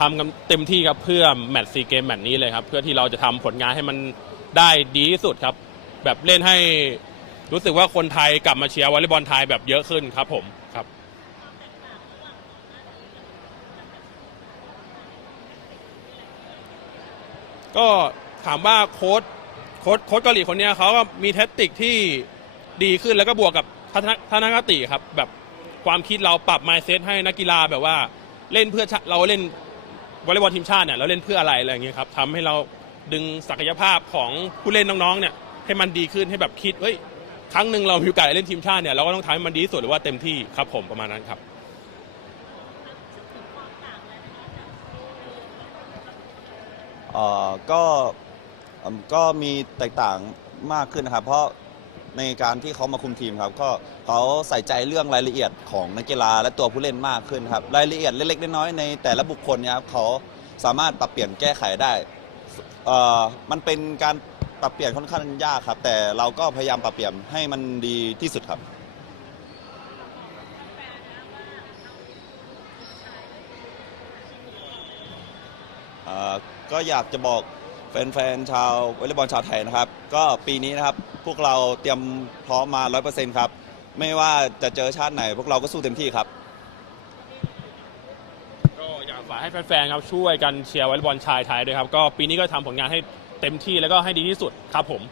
ทำกันเต็มที่ครับเพื่อแมตช์ซีเกมแมตช์นี้เลยครับ เพื่อที่เราจะทำผลงานให้มันได้ดีที่สุดครับ แบบเล่นให้รู้สึกว่าคนไทยกลับมาเชียร์วอลเลย์บอลไทยแบบเยอะขึ้นครับผมครับ ก็ถามว่าโค้ชโค้ชโค้ชเกาหลีคนเนี้ยเขาก็มีแทคติกที่ดีขึ้นแล้วก็บวกกับทัศนทัศนคติครับ แบบความคิดเราปรับ mindset ให้นักกีฬาแบบว่าเล่นเพื่อชาเราเล่น วอลเลย์บอลทีมชาติเนี่ยเราเล่นเพื่ออะไรอะไรอย่างเงี้ยครับทำให้เราดึงศักยภาพของผู้เล่นน้องๆเนี่ยให้มันดีขึ้นให้แบบคิดเฮ้ยครั้งหนึ่งเรามีโอกาสได้เล่นทีมชาติเนี่ยเราก็ต้องทำให้มันดีที่สุดหรือว่าเต็มที่ครับผมประมาณนั้นครับ เอ่อก็เอิ่มก็มีแตกต่างมากขึ้นนะครับ เพราะ ในการที่เขามาคุมทีมครับก็เขาใส่ใจเรื่องรายละเอียดของนักกีฬาและตัวผู้เล่นมากขึ้นครับรายละเอียดเล็กๆน้อยๆในแต่ละบุคคลเนี่ยครับเขาสามารถปรับเปลี่ยนแก้ไขได้เอ่อมันเป็นการปรับเปลี่ยนค่อนข้างยากครับ แต่เราก็พยายามปรับเปลี่ยนให้มันดีที่สุดครับก็อยากจะบอก แฟนๆชาววอลเลย์บอลชาวไทยนะครับ ก็ปีนี้นะครับพวกเราเตรียมพร้อมมา 100%ครับ ไม่ว่าจะเจอชาติไหน พวกเราก็สู้เต็มที่ครับ ก็อยากฝากให้แฟนๆครับช่วยกันเชียร์วอลเลย์บอลชายไทยด้วยครับ ก็ปีนี้ก็ทำผลงานให้เต็มที่แล้วก็ให้ดีที่สุดครับผม